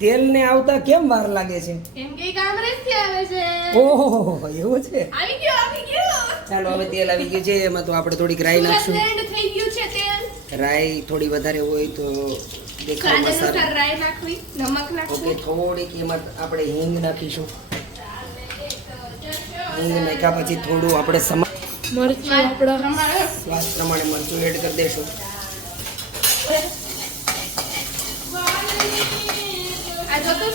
તેલ ને આવતા કેમ વાર લાગે છે? કેમ કે કામરેજ થી આવે છે. ઓહો એવું છે. આવી ગયો. ચાલો હવે તેલ આવી ગયું છે, એમાં તો આપણે થોડીક રાઈ નાખશું. સુરત લેન્ડ થઈ ગયું છે તેલ. રાઈ થોડી વધારે હોય તો દેખાવમાં સ્વાદ સારી. અનુસાર રાઈ નાખવી, નમક નાખવું. ઓકે, થોડીક એમાં આપણે હિંગ નાખીશું. હિંગ નાખ્યા પછી થોડું આપણે મરચું આપણા સ્વાદ પ્રમાણે મરચું એડ કરી દઈશું. આ જો તો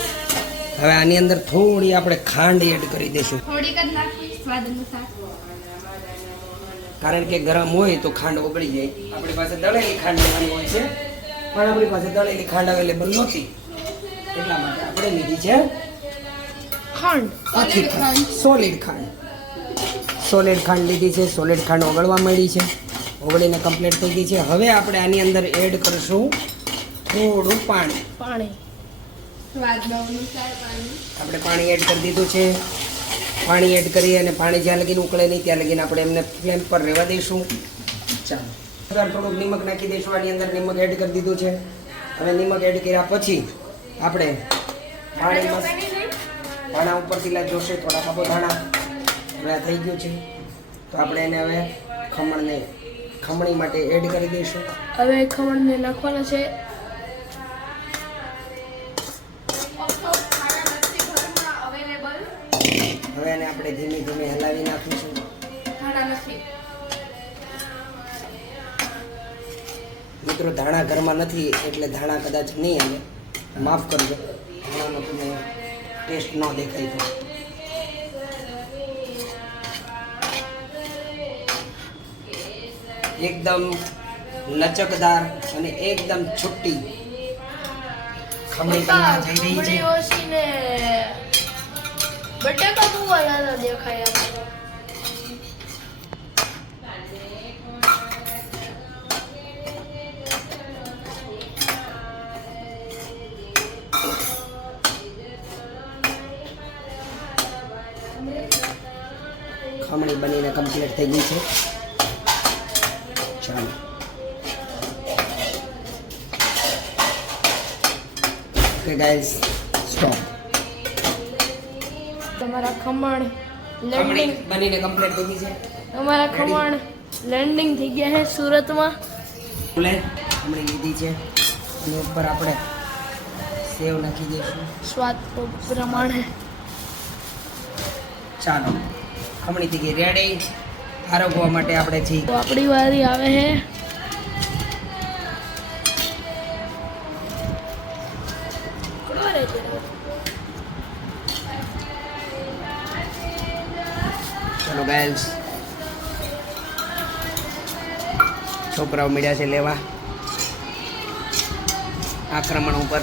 હવે આની અંદર થોડી આપણે ખાંડ એડ કરી દઈશું, થોડીક જ નાખવી સ્વાદ અનુસાર. કારણ કે ગરમ હોય તો ખાંડ ઓગળી જાય. આપણી પાસે દળેલી ખાંડ લેવાની હોય છે, પણ આપણી પાસે દળેલી ખાંડ અવેલેબલ નહોતી, એટલા માટે આપણે લીધી છે ખાંડ. આખી ખાંડ, સોલિડ ખાંડ. સોલિડ ખાંડ લીધી છે. સોલિડ ખાંડ ઓગળવા માંડી છે, ઓગળીને કમ્પ્લીટ થઈ ગઈ છે. હવે આપણે આની અંદર એડ કરીશું થોડું પાણી. સ્વાદ અનુસાર પાણી. આપણે પાણી એડ કરી દીધું છે. પાણી એડ કરી અને પાણી જ્યાં લગીને ઉકળે નહીં ત્યાં લગીને આપણે એમને ફ્લેમ પર રહેવા દઈશું. ચાલો થોડુંક નિમક નાખી દઈશું. આની અંદર નિમક એડ કરી દીધું છે. હવે નિમક એડ કર્યા પછી આપણે પાણીમાં ધાણા ઉપરથી જોશે, થોડા કાપો ધાણા. હવે થઈ ગયું છે તો આપણે એને હવે ખમણી માટે એડ કરી દઈશું. હવે ખમણને નાખવાના છે. હવે એને આપણે ધીમે ધીમે હલાવી નાખીશું. મિત્રો ધાણા ઘરમાં નથી એટલે ધાણા કદાચ નહીં આવે, માફ કરજો. ધાણાનો તમે ટેસ્ટ ન દેખાય તો. એકદમ લચકદાર અને એકદમ છુટ્ટી ખમણી બનવા જઈ રહી છે. બટાકા બહુ અલગ દેખાય. ખમણી બનીને કમ્પ્લીટ થઈ ગઈ છે. ચાલો ઓકે ગાઈસ, સ્ટોપ. તમારા ખમણ ખમણી બનીને કમ્પ્લીટ થઈ ગઈ છે. અમારા ખમણ લેન્ડિંગ થઈ ગયા છે સુરતમાં. ખમણી લીધી છે અને ઉપર આપણે સેવ નાખી દઈશું સ્વાદ પ્રમાણે. ચાલો ખમણી થઈ ગઈ રેડી. આરોગવા માટે આપણે છીએ. તો આપણી વારી આવે છે. ચલો ગાઈસ, છોકરાઓ મળ્યા છે લેવા આક્રમણ ઉપર.